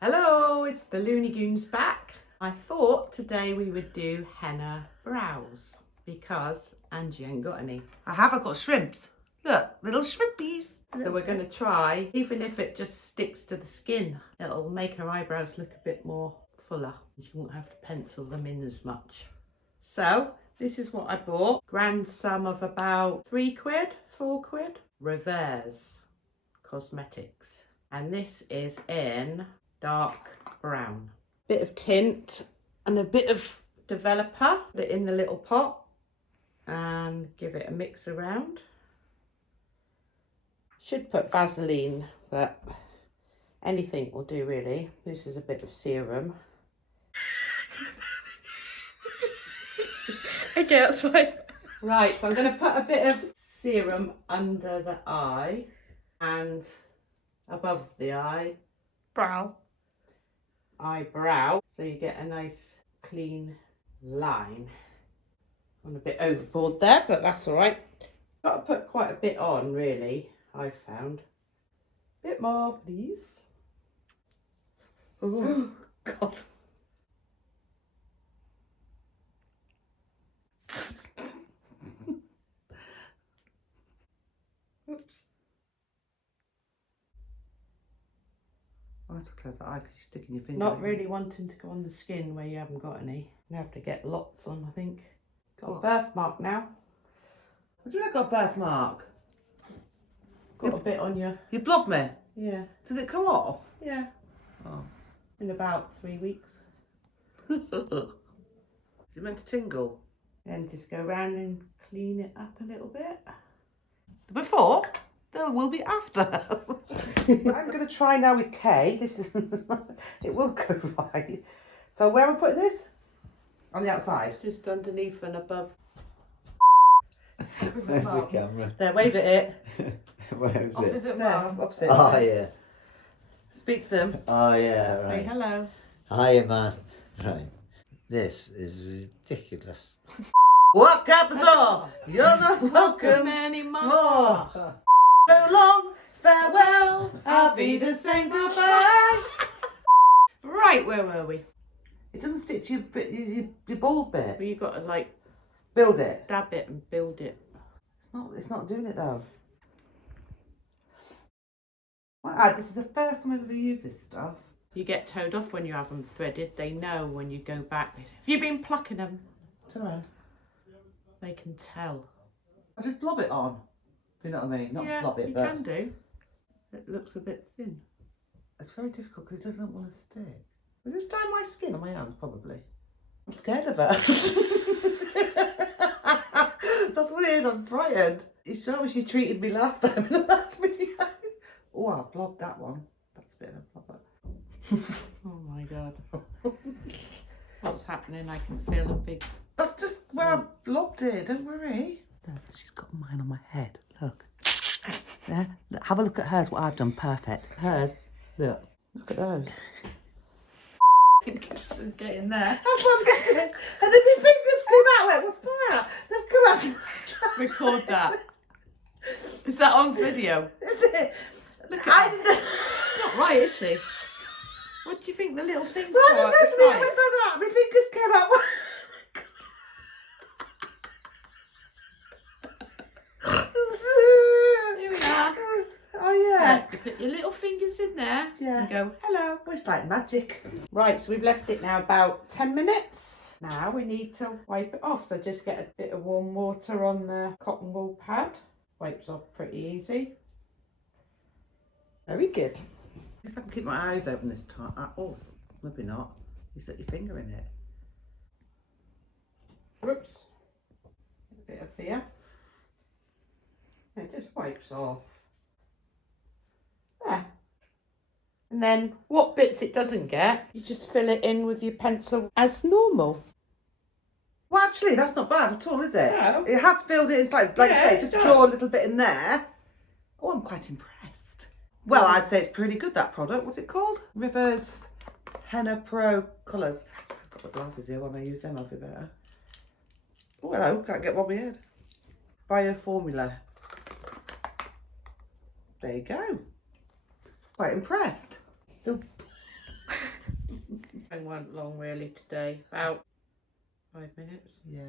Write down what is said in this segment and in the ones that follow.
Hello, it's the Looney Goons back. I thought today we would do henna brows because Angie ain't got any. I've got shrimps. Look, little shrimpies. So we're going to try, even if it just sticks to the skin, it'll make her eyebrows look a bit more fuller. She won't have to pencil them in as much. So this is what I bought. Grand sum of about £3, £4. Reverse Cosmetics. And this is in dark brown. Bit of tint and a bit of developer. Put it in the little pot and give it a mix around. Should put Vaseline, but anything will do really. This is a bit of serum. Okay, that's fine. Right, so I'm going to put a bit of serum under the eye and above the eyebrow, so you get a nice clean line. I'm a bit overboard there, but that's all right. Got to put quite a bit on really, I've found. Bit more, please. Oh, God. Oops. I have to close that eye because you're sticking your finger. Not really wanting to go on the skin where you haven't got any. You have to get lots on, I think. Got a birthmark now. What do you mean I got a birthmark? Got a bit on your... You blobbed me. Yeah. Does it come off? Yeah. Oh. In about 3 weeks. Is it meant to tingle? Then just go around and clean it up a little bit. Before, there will be after. I'm going to try now with Kay. This is... it will go right. So where am I putting this? On the outside? Just underneath and above. There's the camera. There, wave at it. Where is it? Opposite There, mum. opposite. Oh, yeah. Speak to them. Oh, yeah, Say right. hello. Hiya, man. Right. This is ridiculous. Walk out the door. You're not welcome anymore. more. So long, farewell. I'll be the same goodbye. Right, where were we? It doesn't stick to your bald bit. Well, you've got to like Build it. dab it and build it. It's not doing it though. Wow, this is the first time I've ever used this stuff. You get told off when you have them threaded. They know when you go back. Have you been plucking them? Turn around. They can tell. I just blob it on. You know what I mean? Not yeah, blob it, you but can do. It looks a bit thin. it's very difficult because it doesn't want to stick. Is this dye my skin on my hands? Probably. I'm scared of her. That's what it is. I'm frightened. You saw how she treated me last time in the last video. Oh, I blobbed that one. That's a bit of a blobber. Oh my god. What's happening? I can feel a big... That's just where I blobbed it. Don't worry. There, she's got mine on my head. Look. There. Look, have a look at hers. What I've done. Perfect. Hers. Look. Look at those. Get in there. That's what I'm getting. And then my fingers came out. Like, what's that? They've come out. Record that. Is that on video? Is it? Look at her. Not right, is she? What do you think the little thing's Why for did at go the to me? I side? went like that. My fingers came out. Here we are. Oh yeah. You put your little fingers in there Yeah. and go, hello. Well, it's like magic. Right, so we've left it now about 10 minutes. Now we need to wipe it off. So just get a bit of warm water on the cotton wool pad. Wipes off pretty easy. Very good. At least I can keep my eyes open this time. Oh, maybe not. You stick your finger in it. Whoops. A bit of fear. It just wipes off. There. And then what bits it doesn't get, you just fill it in with your pencil as normal. Well, actually, that's not bad at all, is it? No. It has filled it. It's like Yeah, you say, it just does. draw a little bit in there. Oh, I'm quite impressed. Well, Yeah. I'd say it's pretty good, that product. What's it called? Reverse Henna Pro Colours. I've got the glasses here. When I use them, I'll be better. Oh, hello. Can't get one on my head. Bioformula. There you go. Quite impressed. Still I went long really today, about 5 minutes. Yeah.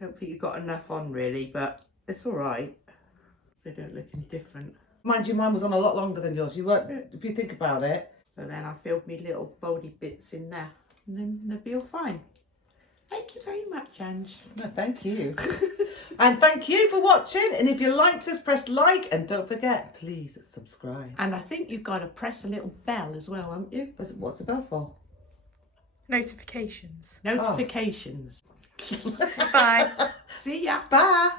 Don't think you got enough on really, but it's all right. They don't look any different. Mind you, mine was on a lot longer than yours. You weren't, if you think about it. So then I filled me little boldy bits in there, and then they'll be all fine. Thank you very much, Ange. No, thank you. And thank you for watching. And if you liked us, press like. And don't forget, please subscribe. And I think you've got to press a little bell as well, haven't you? What's the bell for? Notifications. Notifications. Bye. See ya. Bye.